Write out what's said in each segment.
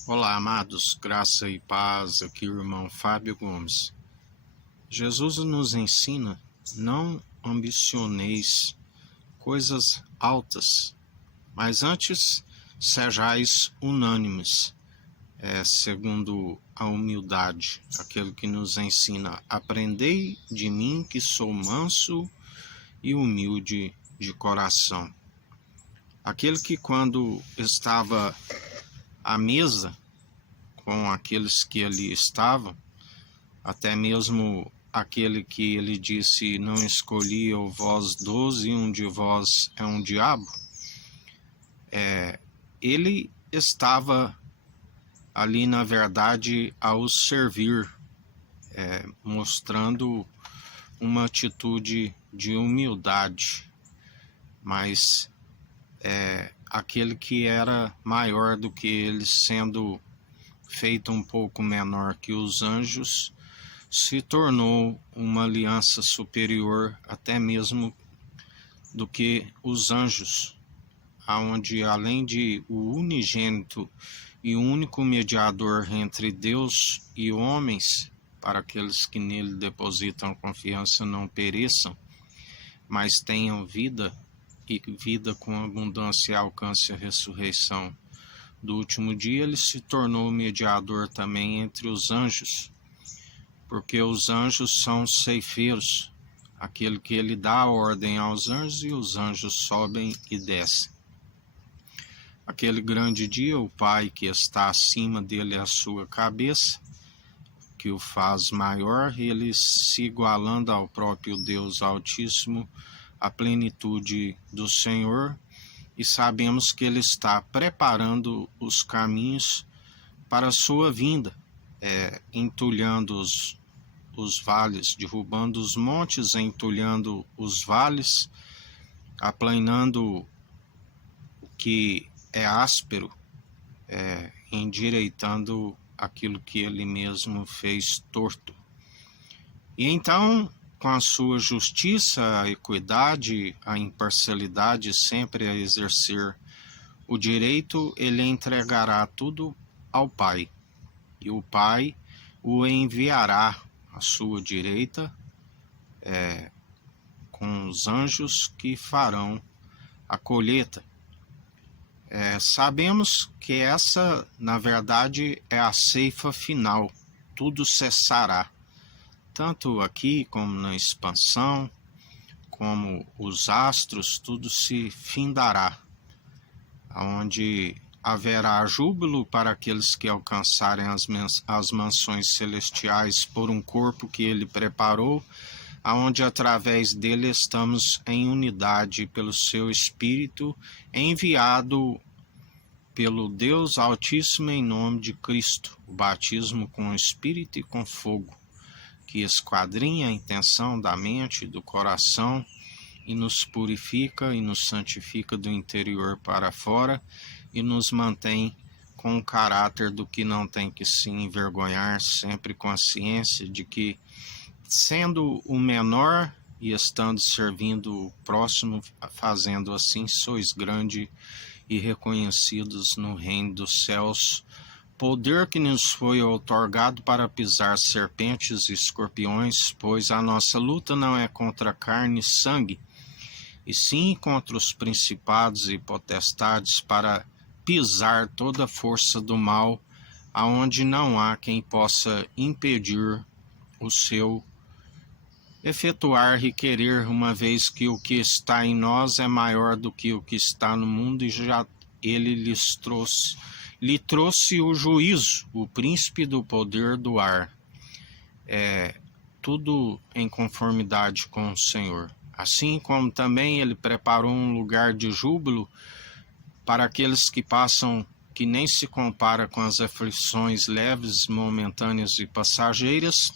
Olá, amados, graça e paz, aqui o irmão Fábio Gomes. Jesus nos ensina: não ambicioneis coisas altas, mas antes sejais unânimes, segundo a humildade, aquele que nos ensina: aprendei de mim que sou manso e humilde de coração. Aquele que quando estava à mesa com aqueles que ali estavam, até mesmo aquele que ele disse: não escolhi eu vós 12, e um de vós é um diabo, ele estava ali na verdade a os servir, mostrando uma atitude de humildade, mas aquele que era maior do que eles, sendo feito um pouco menor que os anjos, se tornou uma aliança superior até mesmo do que os anjos, aonde além de o unigênito e o único mediador entre Deus e homens, para aqueles que nele depositam confiança não pereçam, mas tenham vida, e vida com abundância alcance a ressurreição do último dia, ele se tornou mediador também entre os anjos, porque os anjos são ceifeiros, aquele que ele dá a ordem aos anjos e os anjos sobem e descem. Aquele grande dia, o Pai que está acima dele é a sua cabeça, que o faz maior, ele se igualando ao próprio Deus Altíssimo, a plenitude do Senhor, e sabemos que ele está preparando os caminhos para a sua vinda, entulhando os vales, derrubando os montes, entulhando os vales, aplanando o que é áspero, endireitando aquilo que ele mesmo fez torto. E então, com a sua justiça, a equidade, a imparcialidade, sempre a exercer o direito, ele entregará tudo ao Pai. E o Pai o enviará à sua direita, com os anjos que farão a colheita. Sabemos que essa, na verdade, é a ceifa final. Tudo cessará, tanto aqui como na expansão, como os astros, tudo se findará, onde haverá júbilo para aqueles que alcançarem as mansões celestiais por um corpo que ele preparou, aonde através dele estamos em unidade pelo seu Espírito, enviado pelo Deus Altíssimo em nome de Cristo, o batismo com o Espírito e com fogo, que esquadrinha a intenção da mente e do coração e nos purifica e nos santifica do interior para fora e nos mantém com o caráter do que não tem que se envergonhar, sempre com a ciência de que, sendo o menor e estando servindo o próximo, fazendo assim, sois grande e reconhecidos no reino dos céus, poder que nos foi outorgado para pisar serpentes e escorpiões, pois a nossa luta não é contra carne e sangue, e sim contra os principados e potestades, para pisar toda a força do mal, aonde não há quem possa impedir o seu efetuar, requerer, uma vez que o que está em nós é maior do que o que está no mundo, e já ele lhe trouxe o juízo, o príncipe do poder do ar, tudo em conformidade com o Senhor. Assim como também ele preparou um lugar de júbilo para aqueles que passam, que nem se compara com as aflições leves, momentâneas e passageiras.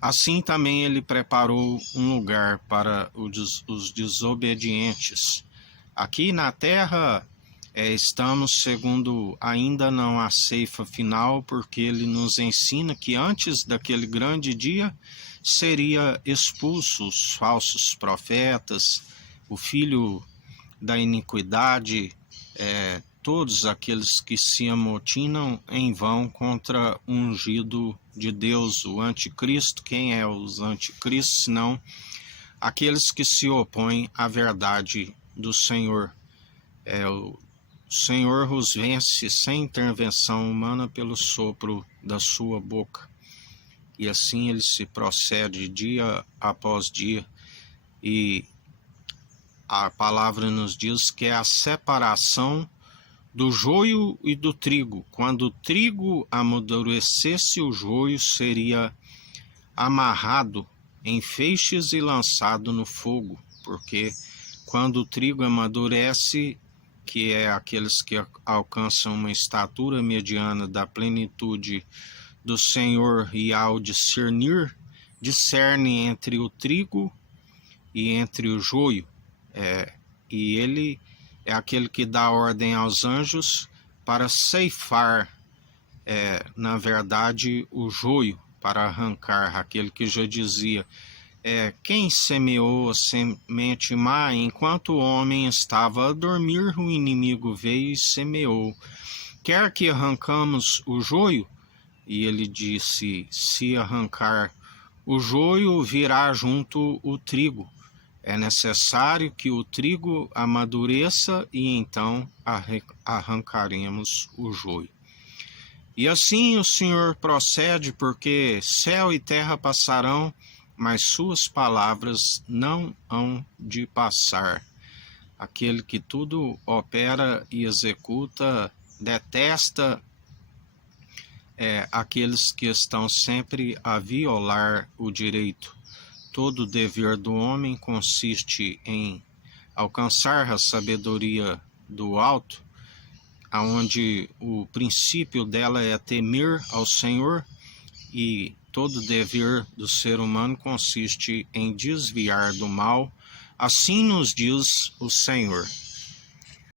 Assim também ele preparou um lugar para os desobedientes. Aqui na terra estamos segundo ainda não a ceifa final, porque ele nos ensina que antes daquele grande dia seria expulso os falsos profetas, o filho da iniquidade todos aqueles que se amotinam em vão contra o ungido de Deus, o anticristo. Quem é os anticristos, senão aqueles que se opõem à verdade do Senhor? O Senhor os vence sem intervenção humana pelo sopro da sua boca. E assim ele se procede dia após dia. E a palavra nos diz que é a separação do joio e do trigo. Quando o trigo amadurecesse, o joio seria amarrado em feixes e lançado no fogo, porque quando o trigo amadurece, que é aqueles que alcançam uma estatura mediana da plenitude do Senhor, e ao discerne entre o trigo e entre o joio, e ele é aquele que dá ordem aos anjos para ceifar, na verdade, o joio, para arrancar. Aquele que já dizia, quem semeou a semente má enquanto o homem estava a dormir, o inimigo veio e semeou. Quer que arrancamos o joio? E ele disse, se arrancar o joio, virá junto o trigo. É necessário que o trigo amadureça e então arrancaremos o joio. E assim o Senhor procede, porque céu e terra passarão, mas suas palavras não hão de passar. Aquele que tudo opera e executa detesta aqueles que estão sempre a violar o direito. Todo dever do homem consiste em alcançar a sabedoria do alto, aonde o princípio dela é temer ao Senhor, e todo dever do ser humano consiste em desviar do mal. Assim nos diz o Senhor.